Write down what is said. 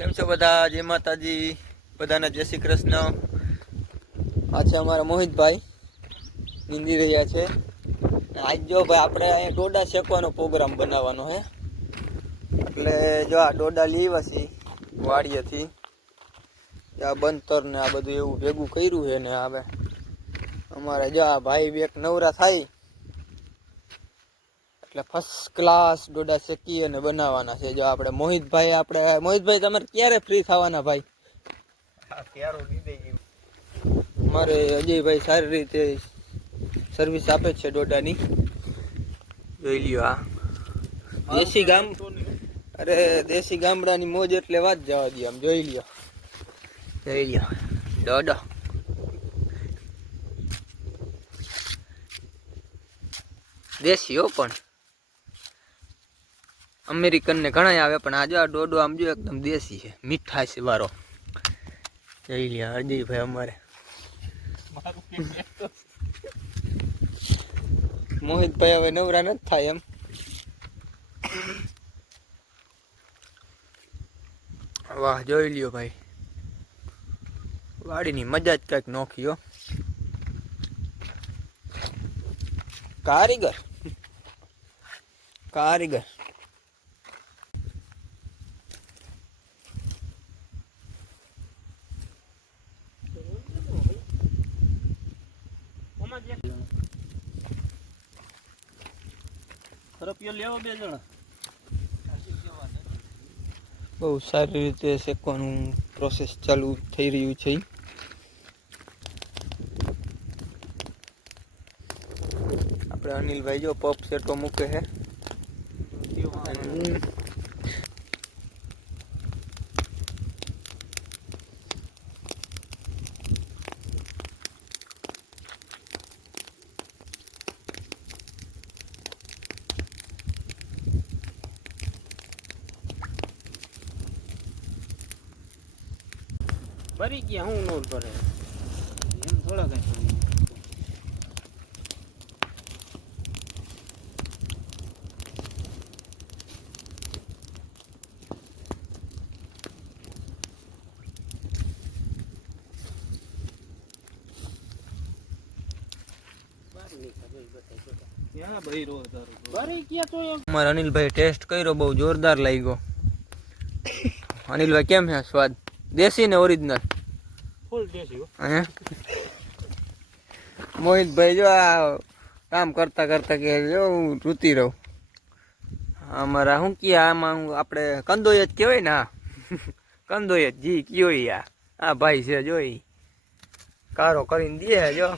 કેમ છો બધા? જય માતાજી. બધાને જય શ્રી કૃષ્ણ. આ છે અમારા મોહિતભાઈ નિંદી રહ્યા છે. આજ જો ભાઈ આપણે અહીંયા ડોડા શેકવાનો પ્રોગ્રામ બનાવવાનો હે. એટલે જો આ ડોડા લીવા છે વાડીએથી. આ બંતર ને આ બધું એવું ભેગું કર્યું છે ને હવે. અમારે જો આ ભાઈ બે એક નવરા થાય. એટલે ફર્સ્ટ ક્લાસ ડોડા શેકી અને બનાવવાના છે. જો આપણે મોહિતભાઈ આપણે મોહિતભાઈ તમારે ક્યારે ફ્રી થવાના ભાઈ? મારે અજયભાઈ સારી રીતે સર્વિસ આપે છે ડોડાની. જોઈ લ્યો આ. દેશી ગામ અરે દેશી ગામડાની મોજ એટલે વાત જવા દે આમ જોઈ લ્યો. જોઈ લ્યો. ડોડો. દેશી હો પણ. અમેરિકન ને ઘણા આવે, પણ આજે આ ડોડો આમ જો એકદમ દેશી છે. મીઠાશ વાળો. જોઈ લ્યો અજયભાઈ અમારે. મોહિતભાઈ હવે નવરા નથી થાય એમ. વાહ, જોઈ લ્યો ભાઈ. વાડીની મજા જ કંઈક નોખ્યો કારીગર. કારીગર. લેવો બે જણા. બહુ સારી રીતે શેકવાનું પ્રોસેસ ચાલુ થઈ રહ્યું છે. આપણે અનિલભાઈ જો પપ સેટો મૂકે છે. ભરી ગયા હું નોર ભરે. એમ થોડા કઈ ભરી ભરી ગયા તો એમ. અમારા અનિલભાઈ ટેસ્ટ કર્યો બહુ જોરદાર લાગ્યો. અનિલભાઈ કેમ છે સ્વાદ? દેશી ને ઓરિજિનલ ફૂલ દેશી હો. મોહિતભાઈ જો આ કામ કરતા કરતા કે જો હું રૂતી રહું. અમારા શું કહે આમાં હું આપણે કંદોય જ કહેવાય ને હા કંદોય જ જી કયો આ. આ ભાઈ છે જોઈ કારો કરીને દે જો.